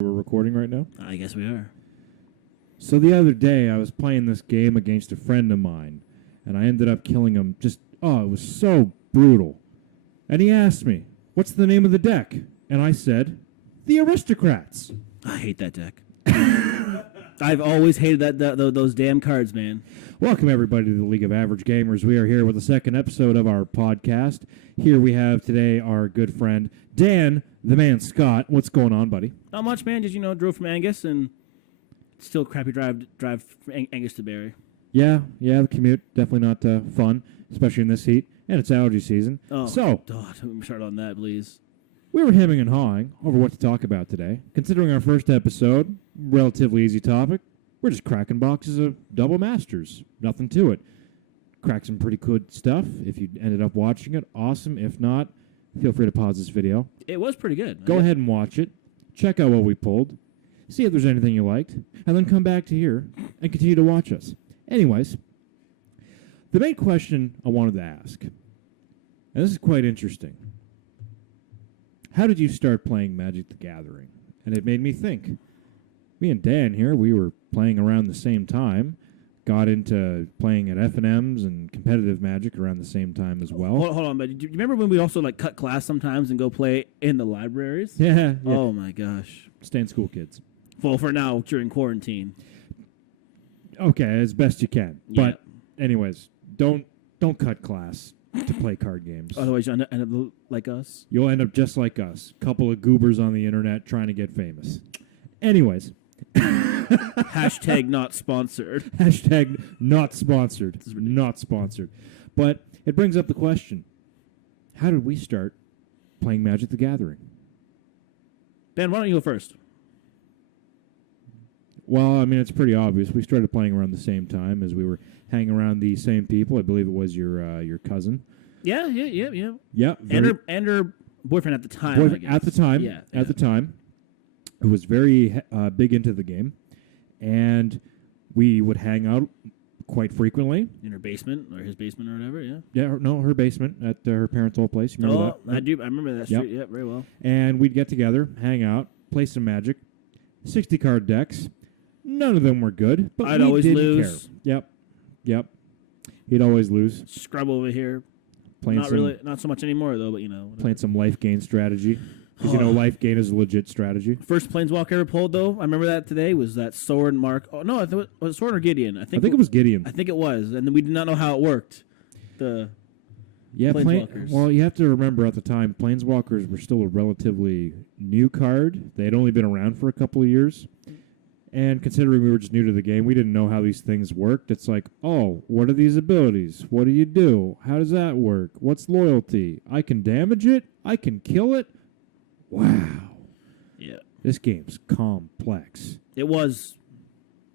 We're recording right now? I guess we are. So the other day, I was playing this game against a friend of mine, and I ended up killing him. It was so brutal. And he asked me, what's the name of the deck? And I said, the Aristocrats. I hate that deck. I've always hated those damn cards, man. Welcome, everybody, to the League of Average Gamers. We are here with the second episode of our podcast. Here we have today our good friend, Dan, the man Scott. What's going on, buddy? Not much, man. Did you know drove from Angus and still crappy drive from Angus to Barrie. Yeah, the commute, definitely not fun, especially in this heat. And it's allergy season. Oh, God, don't start on that, please. We were hemming and hawing over what to talk about today. Considering our first episode, relatively easy topic, we're just cracking boxes of double masters. Nothing to it. Crack some pretty good stuff. If you ended up watching it, awesome. If not, feel free to pause this video. It was pretty good. Go ahead and watch it. Check out what we pulled. See if there's anything you liked. And then come back to here and continue to watch us. Anyways, the main question I wanted to ask, and this is quite interesting. How did you start playing Magic the Gathering? And it made me think. Me and Dan here, we were playing around the same time. Got into playing at F&Ms and competitive Magic around the same time as well. Hold on, but do you remember when we also cut class sometimes and go play in the libraries? Yeah. Oh, my gosh. Stay in school, kids. Well, for now, during quarantine. Okay, as best you can. Yeah. But anyways, don't cut class to play card games. Otherwise, you'll end up like us. You'll end up just like us. Couple of goobers on the internet trying to get famous. Anyways. Hashtag not sponsored. Hashtag not sponsored. Not sponsored. But it brings up the question, how did we start playing Magic the Gathering? Ben, why don't you go first? Well, I mean, it's pretty obvious. We started playing around the same time as we were hanging around the same people. I believe it was your cousin. Yeah. Yeah. And her boyfriend at the time. At the time. Who was very big into the game. And we would hang out quite frequently. In her basement, or his basement, or whatever, yeah? Yeah, her basement at her parents' old place. You remember that? I do. I remember that street, yeah, very well. And we'd get together, hang out, play some Magic. 60-card decks. None of them were good, but I'd always lose. Care. Yep. He'd always lose. Scrub over here. Playing not so much anymore, though, but, whatever. Playing some life gain strategy. Because, life gain is a legit strategy. First Planeswalker ever pulled, though, I remember that today, was that Sword Mark. Oh, no, was it Sword or Gideon? I think it was Gideon. I think it was, and we did not know how it worked. Planeswalkers. Well, you have to remember at the time, Planeswalkers were still a relatively new card. They had only been around for a couple of years. And considering we were just new to the game, we didn't know how these things worked. It's like, oh, what are these abilities? What do you do? How does that work? What's loyalty? I can damage it? I can kill it? Wow. Yeah. This game's complex. It was.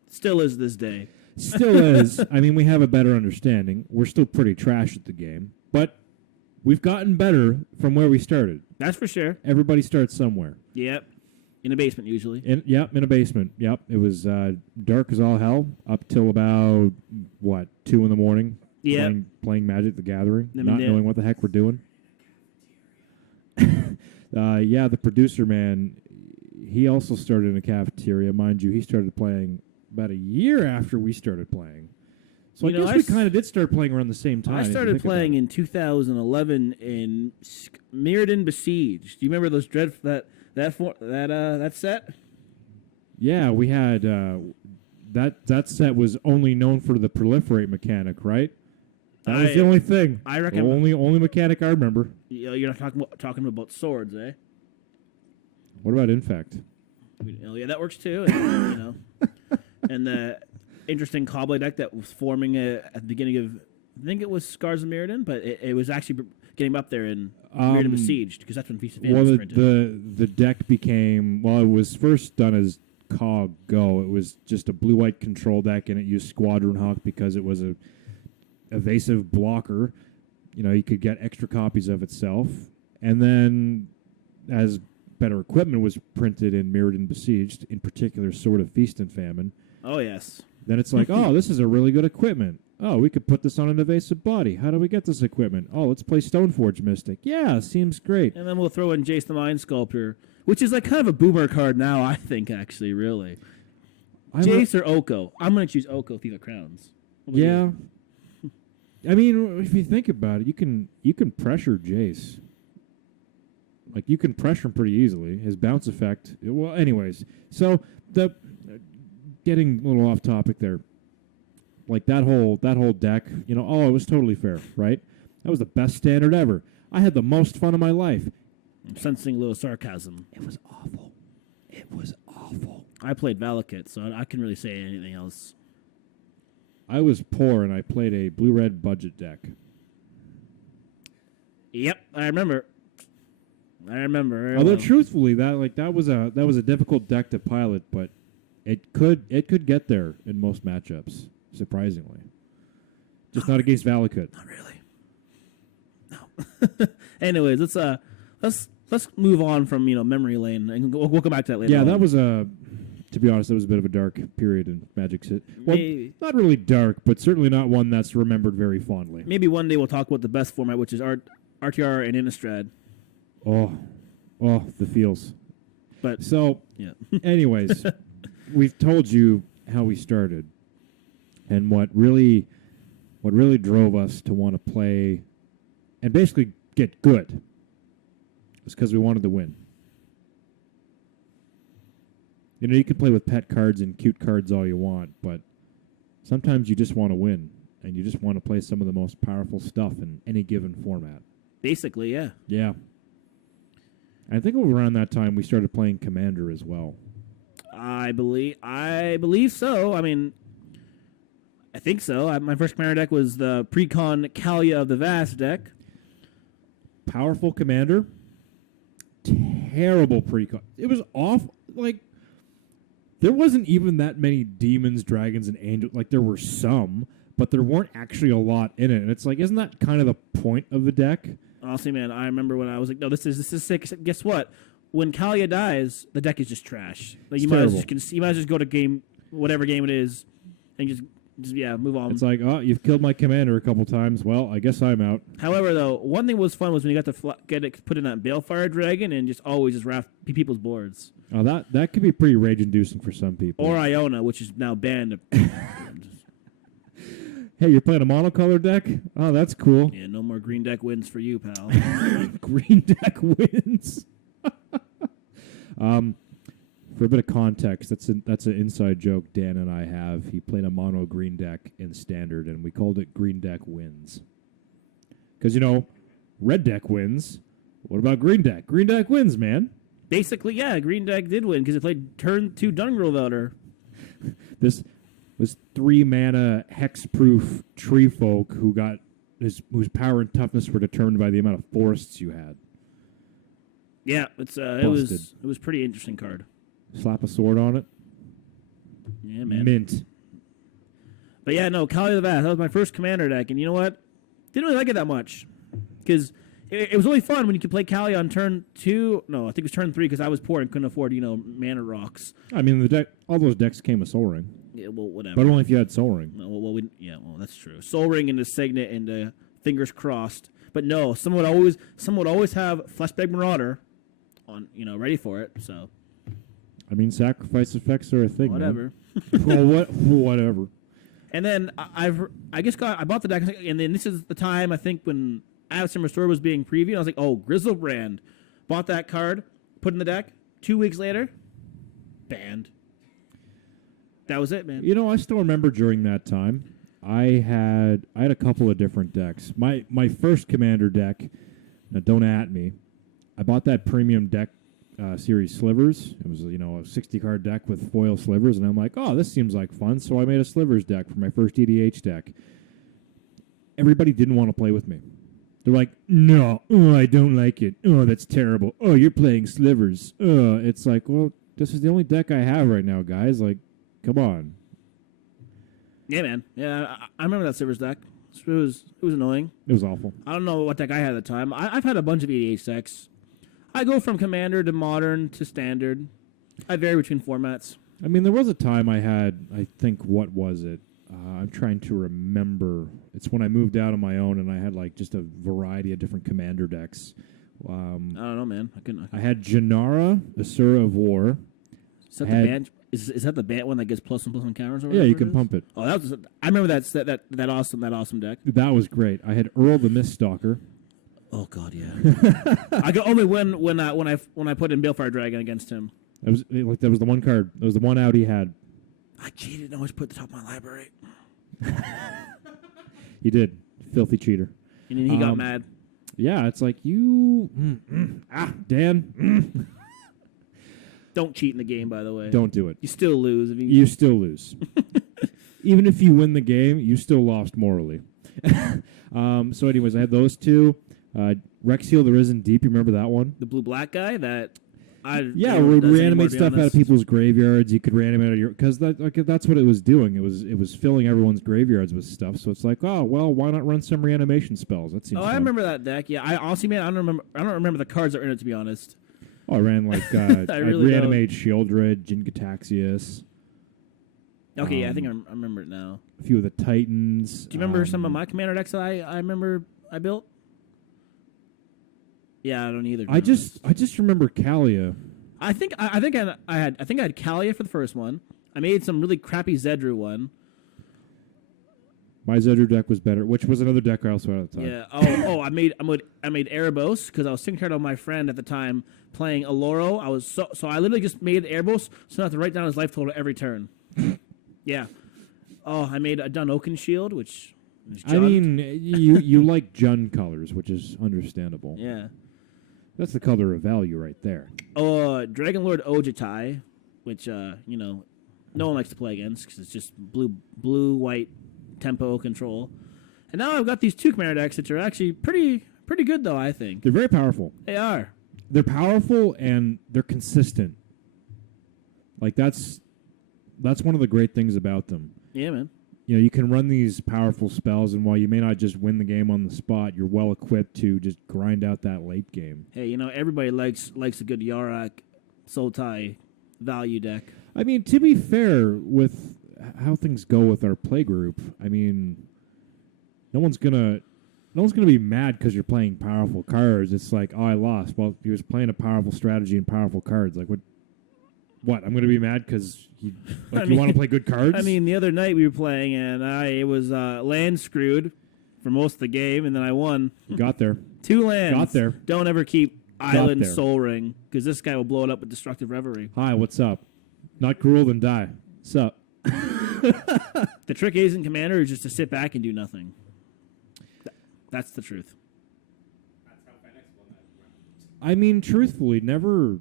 Still is this day. Still is. I mean, we have a better understanding. We're still pretty trash at the game. But we've gotten better from where we started. That's for sure. Everybody starts somewhere. Yep. In a basement, usually. In a basement. Yep. It was dark as all hell up till about, 2 in the morning. Yeah. Playing Magic the Gathering. Not knowing what the heck we're doing. The producer, man, he also started in a cafeteria. Mind you, he started playing about a year after we started playing. So I guess we kind of did start playing around the same time. I started playing in 2011 in Mirrodin Besieged. Do you remember those that set? Yeah, we had that set was only known for the proliferate mechanic, right? That was the only thing. I reckon. Only mechanic I remember. You're not talking about swords, eh? What about Infect? Yeah, that works too. And the interesting Cobblade deck that was forming at the beginning of, I think it was Scars of Mirrodin, but it was actually getting up there in Mirrodin Besieged, because that's when Feast of Famine was printed. The deck became, it was first done as Cog Go. It was just a blue-white control deck, and it used Squadron Hawk because it was a evasive blocker. You could get extra copies of itself. And then as better equipment was printed in Mirrodin Besieged, in particular Sword of Feast and Famine. Oh, yes. Then it's like, this is a really good equipment. Oh, we could put this on an evasive body. How do we get this equipment? Oh, let's play Stoneforge Mystic. Yeah, seems great. And then we'll throw in Jace the Mind Sculptor which is like kind of a boomer card now, I think, actually, really. Jace or Oko? I'm going to choose Oko, Thief of Crowns. Yeah. I mean, if you think about it, you can pressure Jace. Like, you can pressure him pretty easily. His bounce effect. Well, anyways. So, getting a little off topic there. Like, that whole deck, it was totally fair, right? That was the best standard ever. I had the most fun of my life. I'm sensing a little sarcasm. It was awful. It was awful. I played Valakut, so I couldn't really say anything else. I was poor, and I played a blue-red budget deck. Yep, I remember. Although truthfully, that was a difficult deck to pilot, but it could get there in most matchups. Surprisingly, just not against Valakut. Not really. No. Anyways, let's move on from memory lane, and we'll come back to that later. Yeah, on. that was to be honest, that was a bit of a dark period in Magic City. Well, not really dark, but certainly not one that's remembered very fondly. Maybe one day we'll talk about the best format, which is RTR and Innistrad. Oh, the feels. But so, yeah. Anyways, we've told you how we started, and what really drove us to want to play, and basically get good, was because we wanted to win. You can play with pet cards and cute cards all you want, but sometimes you just want to win, and you just want to play some of the most powerful stuff in any given format. Basically, yeah. Yeah. I think around that time we started playing Commander as well. I believe so. I mean, I think so. My first Commander deck was the Precon Kalia of the Vast deck. Powerful Commander. Terrible Precon. It was awful. Like, there wasn't even that many demons, dragons, and angels. Like, there were some, but there weren't actually a lot in it. And it's like, isn't that kind of the point of the deck? Honestly, man, I remember when I was like, no, this is sick. Guess what? When Kalia dies, the deck is just trash. Like, you might as well just go to whatever game it is, and just move on. It's like, oh, you've killed my commander a couple times. Well, I guess I'm out. However, though, one thing was fun was when you got to get it put in that Balefire Dragon and just always just raft people's boards. Oh, that could be pretty rage-inducing for some people. Or Iona, which is now banned. Hey, you're playing a monocolor deck? Oh, that's cool. Yeah, no more green deck wins for you, pal. Green deck wins. For a bit of context, that's an inside joke Dan and I have. He played a mono green deck in Standard, and we called it Green Deck Wins. Because, red deck wins. What about green deck? Green deck wins, man. Basically, yeah, green deck did win because it played turn 2 Dungril Velder. This was 3-mana hex-proof tree folk whose power and toughness were determined by the amount of forests you had. Yeah, it was pretty interesting card. Slap a sword on it. Yeah, man. Mint. But yeah, no, Kali the Vast. That was my first commander deck, and you know what? Didn't really like it that much because it was really fun when you could play Kali on turn 2. No, I think it was turn 3 because I was poor and couldn't afford mana rocks. I mean, all those decks came with Soul Ring. Yeah, well, whatever. But only if you had Soul Ring. No, well, that's true. Soul Ring into Signet and Fingers Crossed. But no, someone would always have Fleshbag Marauder on, ready for it. So, I mean, sacrifice effects are a thing. Whatever. Well, whatever. And then I bought the deck, and then this is the time I think when Avacyn Restore was being previewed. I was like, oh, Grizzlebrand. Bought that card, put in the deck. 2 weeks later, banned. That was it, man. I still remember during that time, I had a couple of different decks. My first commander deck, now don't at me, I bought that premium deck series Slivers. It was a 60-card deck with foil Slivers, and I'm like, oh, this seems like fun. So I made a Slivers deck for my first EDH deck. Everybody didn't want to play with me. They're like, no, I don't like it. Oh, that's terrible. Oh, you're playing Slivers. It's like, well, this is the only deck I have right now, guys. Like, come on. Yeah, man. Yeah, I remember that Slivers deck. It was annoying. It was awful. I don't know what deck I had at the time. I've had a bunch of EDH decks. I go from Commander to Modern to Standard. I vary between formats. I mean, there was a time I had, I think, what was it? I'm trying to remember. It's when I moved out on my own and I had just a variety of different Commander decks I don't know, man. I couldn't. I had Janara, Asura of War. Is that the band? Is that the band one that gets plus and plus encounters? Or Yeah, you whatever can it is? pump it. Oh, that was. I remember that awesome deck. That was great. I had Earl the Miststalker. Oh God, yeah. I could only win when I put in Balefire Dragon against him. That was the one card. That was the one out he had. I cheated and always put it at the top of my library. He did. Filthy cheater. And then he got mad. Yeah, it's like you. Dan. Don't cheat in the game, by the way. Don't do it. You still lose. If You still lose. Even if you win the game, you still lost morally. So, anyways, I had those two. Rexiel the Risen Deep. You remember that one? the blue-black guy that Would reanimate stuff out of people's graveyards. You could reanimate out of your because that's what it was doing. It was filling everyone's graveyards with stuff. So it's like, oh well, why not run some reanimation spells? That seems. I remember that deck. Yeah, I honestly, man, I don't remember the cards that were in it, to be honest. Oh, I ran like I really reanimate Shieldred, Jin-Gitaxias. Okay, yeah, I think I remember it now. A few of the Titans. Do you remember some of my commander decks that I remember I built? Yeah, I don't either. I just remember Kalia. I think I had Kalia for the first one. I made some really crappy Zedru one. My Zedru deck was better, which was another deck I also had at the time. Yeah. I made Erebos because I was taking care of my friend at the time playing Aloro. I was so I literally just made Erebos so I have to write down his life total every turn. Yeah. Oh, I made a Dun Oaken Shield, which is I mean, you like Jun colors, which is understandable. Yeah. That's the color of value right there. Oh, Dragon Lord Ojitai, which no one likes to play against because it's just blue white tempo control. And now I've got these two commander decks that are actually pretty good though. I think They're very powerful. they are. They're powerful and they're consistent. Like that's one of the great things about them. Yeah, man. You know, you can run these powerful spells, and while you may not just win the game on the spot, you're well equipped to just grind out that late game. Hey, everybody likes a good Yarak Sultai value deck. I mean, to be fair, with how things go with our play group, I mean, no one's gonna be mad because you're playing powerful cards. It's like, oh, I lost. Well, he was playing a powerful strategy and powerful cards. Like, what? I'm gonna be mad because you want to play good cards? I mean, the other night we were playing, and it was land screwed for most of the game, and then I won. You got there. 2 lands. Got there. Don't ever keep Island there. Soul Ring, because this guy will blow it up with Destructive Reverie. Hi, what's up? Not cruel, then die. What's up? The trick isn't Commander is just to sit back and do nothing. That's the truth. I mean, truthfully, never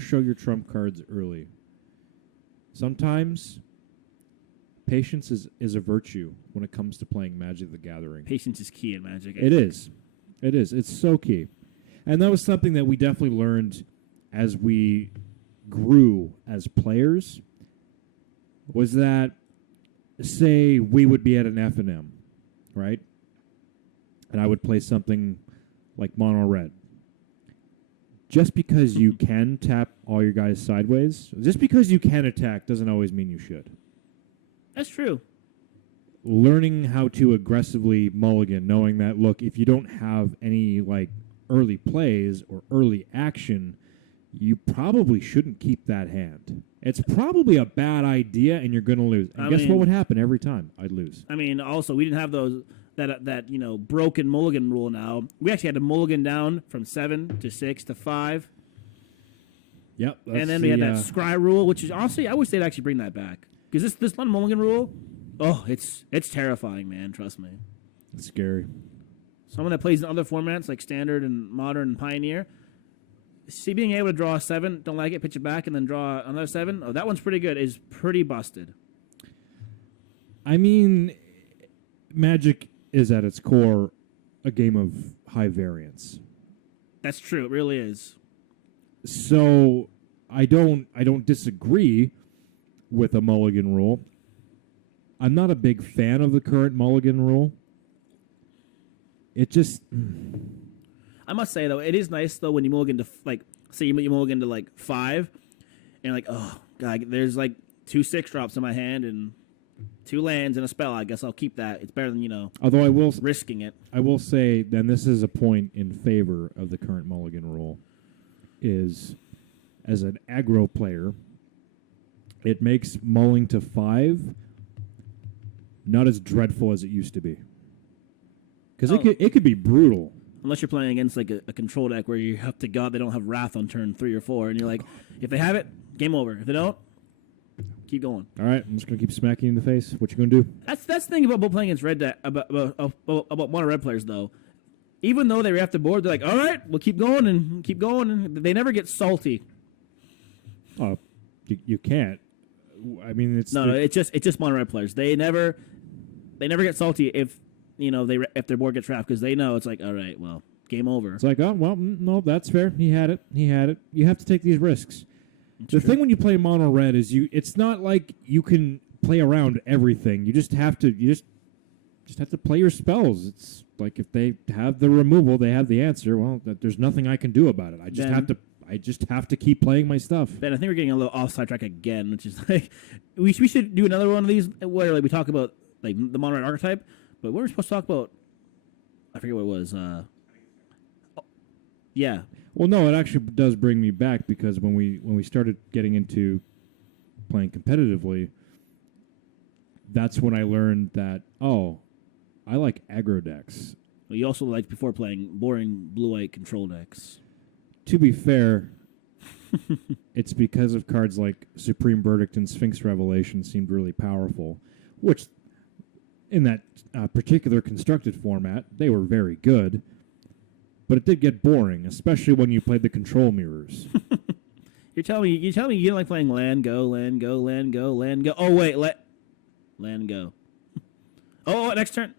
show your trump cards early. Sometimes patience is a virtue when it comes to playing Magic the Gathering. Patience is key in Magic. It is. It is. It's so key. And that was something that we definitely learned as we grew as players, was that, say, we would be at an F&M, right? And I would play something like Mono Red. Just because you can tap all your guys sideways, just because you can attack doesn't always mean you should. That's true. Learning how to aggressively mulligan, knowing that, look, if you don't have any early plays or early action, you probably shouldn't keep that hand. It's probably a bad idea, and you're going to lose. And guess what would happen every time? I'd lose. I mean, also, we didn't have those that broken mulligan rule now. We actually had to mulligan down from 7 to 6 to 5. Yep. And then we had that scry rule, which is honestly, I wish they'd actually bring that back. Because this one mulligan rule, it's terrifying, man. Trust me. It's scary. Someone that plays in other formats like Standard and Modern and Pioneer, being able to draw a 7, don't like it, pitch it back, and then draw another 7. Oh, that one's pretty good. Is pretty busted. I mean, Magic is at its core a game of high variance. That's true. It really is. So I don't disagree with a mulligan rule. I'm not a big fan of the current mulligan rule. It just I must say though, it is nice though when you mulligan to say you mulligan to 5, and oh god, there's 2 6 drops in my hand, and 2 lands and a spell. I guess I'll keep that. It's better than Although risking it. I will say, then this is a point in favor of the current mulligan rule, is as an aggro player, it makes mulling to 5 not as dreadful as it used to be. Because it could be brutal. Unless you're playing against like a control deck where you have to God they don't have Wrath on turn 3 or 4, and you're like, if they have it, game over. If they don't, keep going. All right, I'm just gonna keep smacking you in the face. What you gonna do? That's the thing about playing against red deck about mono red players though. Even though they react the board, they're like, all right, we'll keep going, and they never get salty. Oh, you can't. I mean, it's it's just mono red players. They never get salty if if their board gets wrapped because they know it's like, all right, well, game over. It's like, oh well, no, that's fair. He had it. You have to take these risks. That's the true. thing when you play mono red is it's not like you can play around everything. You just have to have to play your spells. It's like if they have the removal, they have the answer. Well, there's nothing I can do about it. I just have to keep playing my stuff. Ben, I think we're getting a little off sidetrack again, which is like we should do another one of these where like we talk about like the mono red archetype, but we were supposed to talk about I forget what it was. Yeah. Well, no, it actually does bring me back because when we started getting into playing competitively, that's when I learned that I like aggro decks. Well, you also liked before playing boring blue-white control decks. To be fair, it's because of cards like Supreme Verdict and Sphinx Revelation seemed really powerful, which in that particular constructed format, they were very good. But it did get boring, especially when you played the control mirrors. You're telling me you don't like playing land go, land go, land go, land go. Oh wait, land go. Oh, next turn.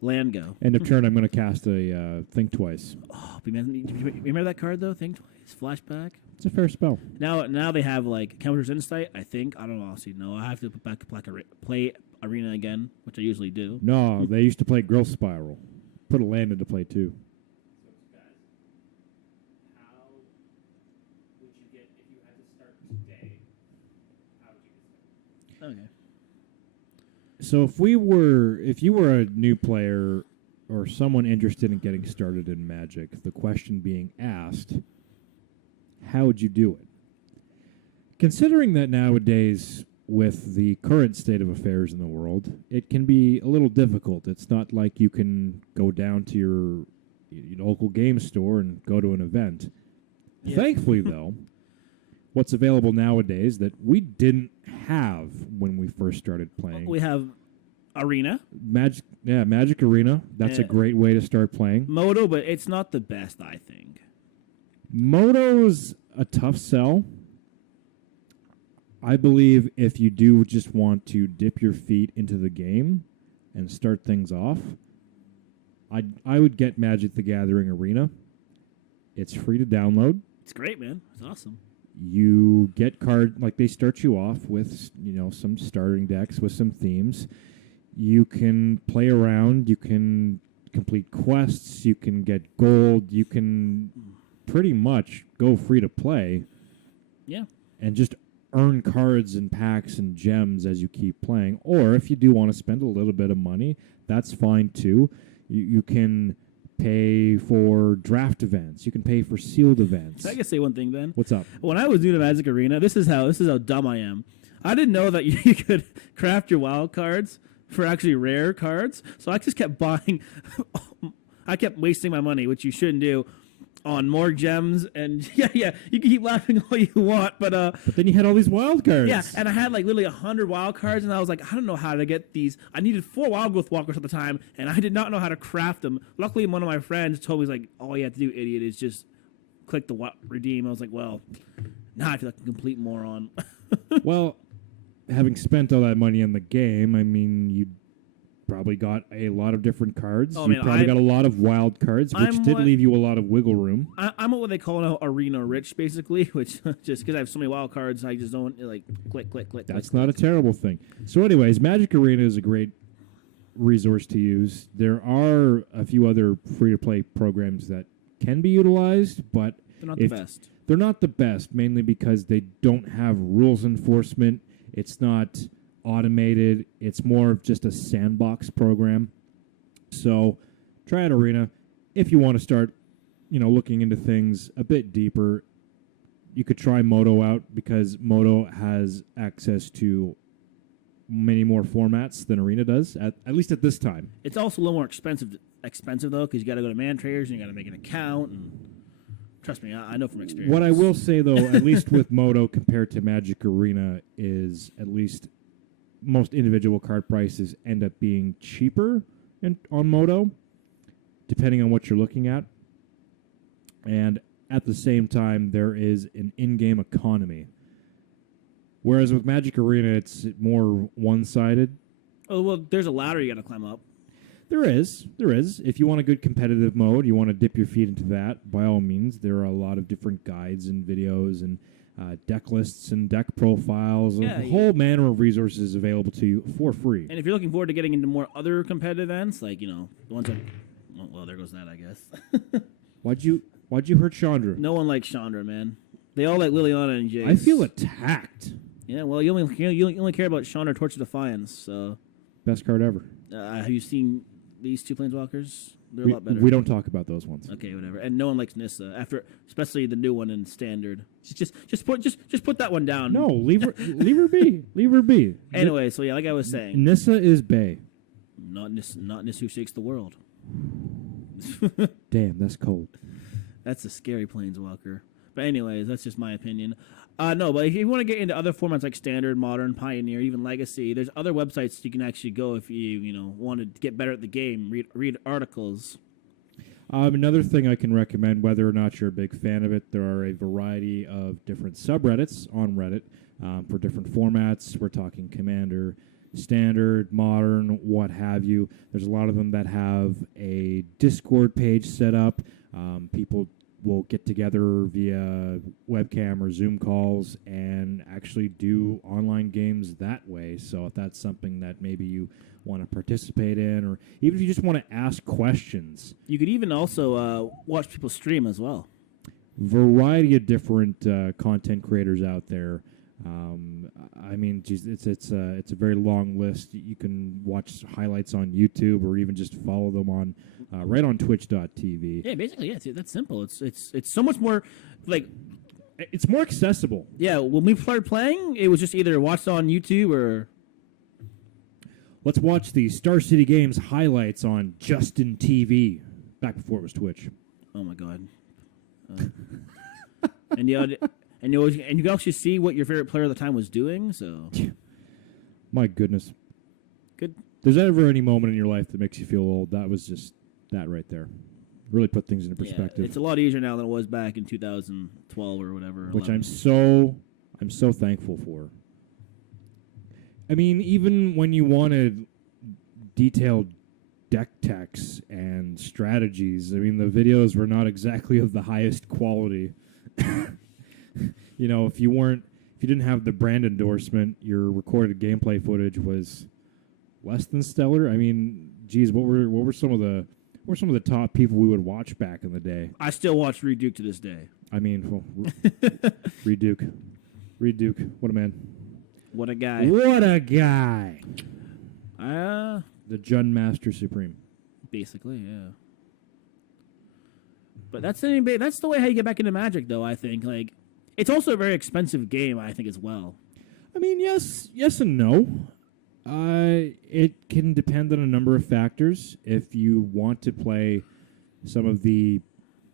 Land go. End of turn, I'm going to cast a Think Twice. Oh, remember that card though? Think Twice, flashback. It's a fair spell. Now they have like Counter's Insight. I think I don't know. Honestly, no. I have to put back play Arena again, which I usually do. No, they used to play Growth Spiral. Put a land into play too. Okay. So if you were a new player or someone interested in getting started in Magic, the question being asked, how would you do it? Considering that nowadays, with the current state of affairs in the world, it can be a little difficult. It's not like you can go down to your local game store and go to an event. Yeah. Thankfully, though, what's available nowadays that we didn't have when we first started playing. We have Arena. Magic Arena. That's a great way to start playing. Moto, but it's not the best, I think. Moto's a tough sell. I believe if you do just want to dip your feet into the game and start things off, I would get Magic the Gathering Arena. It's free to download. It's great, man. It's awesome. You get they start you off with, some starting decks with some themes. You can play around, you can complete quests, you can get gold, you can pretty much go free to play. Yeah. And just earn cards and packs and gems as you keep playing. Or if you do want to spend a little bit of money, that's fine too. You can pay for draft events. You can pay for sealed events. Can I just say one thing, Ben? What's up? When I was new to Magic Arena, this is how dumb I am. I didn't know that you could craft your wild cards for actually rare cards. So I just kept buying. I kept wasting my money, which you shouldn't do, on more gems. And yeah, you can keep laughing all you want, but then you had all these wild cards. Yeah, and I had like literally 100 wild cards, and I was like, I don't know how to get these. I needed 4 Wild Growth Walkers at the time, and I did not know how to craft them. Luckily, one of my friends told me, like, all you have to do, idiot, is just click the redeem. I was like, well, now I feel like a complete moron. Well, having spent all that money on the game, I mean, you probably got a lot of different cards. Oh, you probably got a lot of wild cards, which did leave you a lot of wiggle room. I'm what they call now Arena Rich, basically, which just because I have so many wild cards, I just don't, like, click. That's not a terrible thing. So anyways, Magic Arena is a great resource to use. There are a few other free-to-play programs that can be utilized, but they're not the best. They're not the best, mainly because they don't have rules enforcement. It's not automated. It's more of just a sandbox program. So try out Arena. If you want to start, looking into things a bit deeper, you could try Moto out because Moto has access to many more formats than Arena does, at least at this time. It's also a little more expensive though, because you got to go to Man Traders and you got to make an account. And trust me, I know from experience. What I will say though, at least with Moto compared to Magic Arena, is at least most individual card prices end up being cheaper on Moto, depending on what you're looking at. And at the same time, there is an in-game economy. Whereas with Magic Arena, it's more one-sided. Oh, well, there's a ladder you got to climb up. There is. If you want a good competitive mode, you want to dip your feet into that, by all means. There are a lot of different guides and videos and deck lists and deck profiles, a whole manner of resources available to you for free. And if you're looking forward to getting into more other competitive events, like, the ones that... Well, there goes that, I guess. Why'd you hurt Chandra? No one likes Chandra, man. They all like Liliana and Jace. I feel attacked. Yeah, well, you only care about Chandra Torch of Defiance, so... Best card ever. Have you seen these two Planeswalkers? They're a lot better. We don't talk about those ones. Okay, whatever. And no one likes Nissa, especially the new one in Standard. Just put that one down. No, leave her be. Leave her be. Anyway, so yeah, like I was saying, Nissa is Bay. Not Nissa who shakes the world. Damn, that's cold. That's a scary Planeswalker. But anyways, that's just my opinion. No, but if you want to get into other formats like Standard, Modern, Pioneer, even Legacy, there's other websites you can actually go if you want to get better at the game. Read articles. Another thing I can recommend, whether or not you're a big fan of it, there are a variety of different subreddits on Reddit for different formats. We're talking Commander, Standard, Modern, what have you. There's a lot of them that have a Discord page set up. People will get together via webcam or Zoom calls and actually do online games that way. So if that's something that maybe you want to participate in, or even if you just want to ask questions. You could even also watch people stream as well. Variety of different content creators out there. I mean, geez, it's a very long list. You can watch highlights on YouTube or even just follow them on right on Twitch.tv. Yeah, basically, yeah, that's simple. It's so much more like it's more accessible. Yeah, when we started playing, it was just either watched on YouTube or let's watch the Star City Games highlights on Justin TV back before it was Twitch. Oh my god. And you can actually see what your favorite player at the time was doing, so... My goodness. Good. There's ever any moment in your life that makes you feel old, that was just that right there. Really put things into perspective. Yeah, it's a lot easier now than it was back in 2012 or whatever. Which 11. I'm so thankful for. I mean, even when you wanted detailed deck techs and strategies, I mean, the videos were not exactly of the highest quality. If you didn't have the brand endorsement, your recorded gameplay footage was less than stellar. I mean, geez, what were some of the top people we would watch back in the day? I still watch Reed Duke to this day. I mean, Reed Duke, what a man, what a guy, the Jun Master Supreme, basically, yeah. But that's the way how you get back into Magic, though. I think it's also a very expensive game. I think as well. I mean, yes and no. It can depend on a number of factors. If you want to play some of the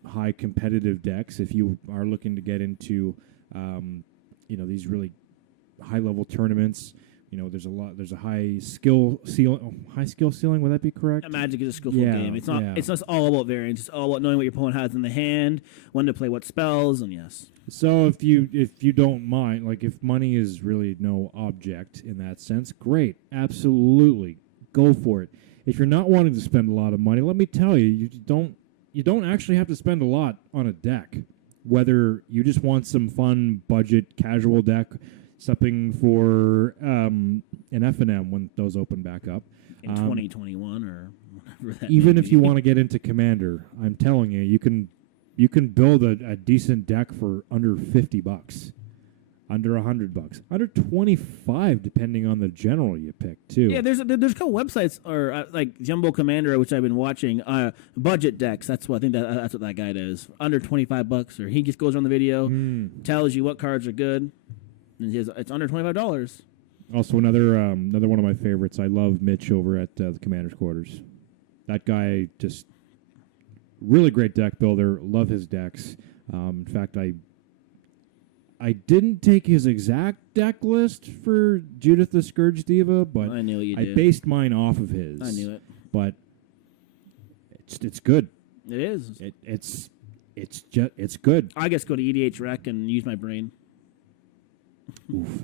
high competitive decks, if you are looking to get into, these really high level tournaments. There's a high skill ceiling. Would that be correct? Magic is a skillful game. It's not. Yeah. It's not all about variance. It's all about knowing what your opponent has in the hand, when to play what spells, and yes. So if you don't mind, if money is really no object in that sense, great, absolutely, go for it. If you're not wanting to spend a lot of money, let me tell you, you don't actually have to spend a lot on a deck. Whether you just want some fun budget casual deck. Something for an F&M when those open back up. In 2021 or whatever that even if you want to get into Commander, I'm telling you, you can build a decent deck for under $50. under $100, under 25 depending on the general you pick too. Yeah, there's a couple websites or like Jumbo Commander, which I've been watching. Budget decks. That's what I think that's what that guy does. Under $25, or he just goes on the video, tells you what cards are good, and it's under $25. Also, another one of my favorites. I love Mitch over at the Commander's Quarters. That guy just really great deck builder. Love his decks. In fact, I didn't take his exact deck list for Judith the Scourge Diva, but I knew you I did. based mine off of his. I knew it. But it's good. It is. It's good. I guess go to EDH Rec and use my brain. Oof.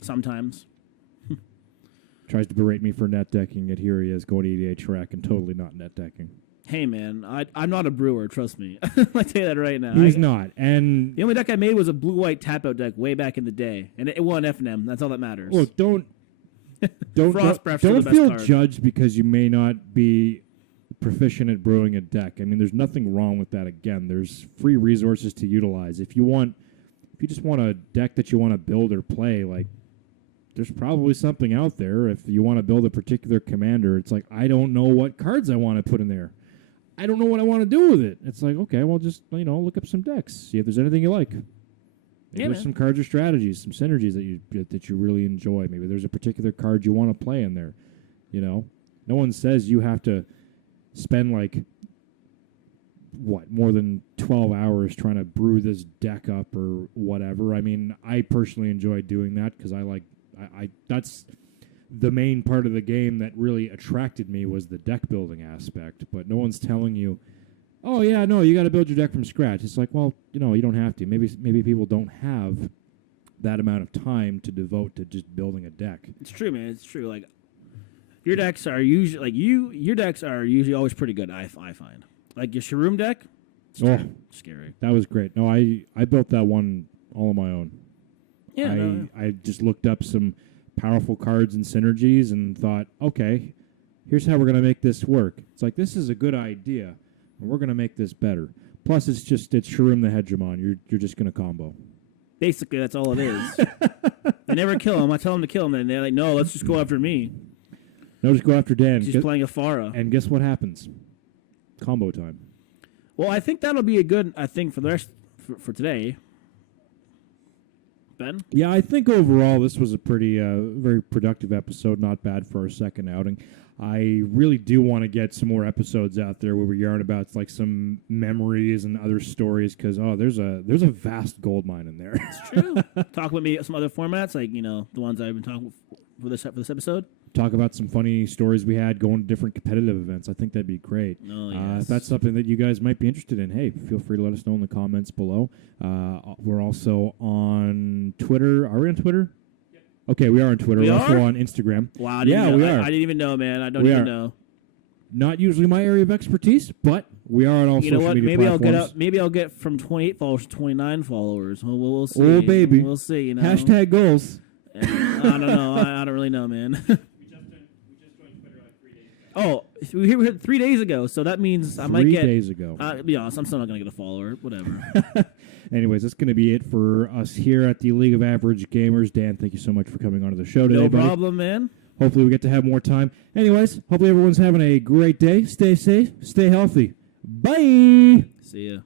Sometimes. Tries to berate me for net decking it. Here he is going to EDH Rec and totally not net decking. Hey, man, I'm not a brewer, trust me. I tell you that right now. He's not. And the only deck I made was a blue-white tap-out deck way back in the day, and it won FNM. That's all that matters. well, don't feel judged because you may not be proficient at brewing a deck. I mean, there's nothing wrong with that. Again, there's free resources to utilize. If you just want a deck that you want to build or play, like, there's probably something out there. If you want to build a particular commander, it's like, I don't know what cards I want to put in there. I don't know what I want to do with it. It's like, okay, well, just, look up some decks. See if there's anything you like. Maybe there's some cards or strategies, some synergies that you really enjoy. Maybe there's a particular card you want to play in there. No one says you have to spend, more than 12 hours trying to brew this deck up or whatever. I mean, I personally enjoy doing that because that's the main part of the game that really attracted me was the deck building aspect. But no one's telling you, oh yeah, no, you got to build your deck from scratch. It's like, well, you don't have to. Maybe people don't have that amount of time to devote to just building a deck. It's true, man. It's true. Like, your decks are usually your decks are usually always pretty good. I find, like, your Shroom deck. Scary. That was great. No, I built that one all on my own. Yeah, I just looked up some powerful cards and synergies and thought, okay, here's how we're going to make this work. It's like, this is a good idea, and we're going to make this better. Plus, it's Shroom the Hegemon. You're just going to combo. Basically, that's all it is. I never kill him. I tell them to kill him, and they're like, no, let's just go after me. No, just go after Dan. He's playing a Farah. And guess what happens? Combo time. Well, I think that'll be a good, for the rest, for today. Ben? Yeah, I think overall this was a pretty, very productive episode. Not bad for our second outing. I really do want to get some more episodes out there where we yarn about some memories and other stories because there's a vast gold mine in there. It's true. Talk about maybe some other formats like the ones I've been talking for this episode. Talk about some funny stories we had going to different competitive events. I think that'd be great. Oh, yes. If that's something that you guys might be interested in, hey, feel free to let us know in the comments below. We're also on Twitter. Are we on Twitter? Yep. Okay, we are on Twitter. We're also on Instagram. Wow, we are. I didn't even know, man. I don't even know. Not usually my area of expertise, but we are on all social media platforms. Maybe I'll get from 28 followers to 29 followers. We'll see. Oh, baby. We'll see. Hashtag goals. I don't know. I don't really know, man. Oh, we hit 3 days ago, so that means I might get 3 days ago. Be honest, I'm still not going to get a follower. Whatever. Anyways, that's going to be it for us here at the League of Average Gamers. Dan, thank you so much for coming onto the show today, No buddy. problem, man. Hopefully we get to have more time. Anyways, hopefully everyone's having a great day. Stay safe. Stay healthy. Bye. See ya.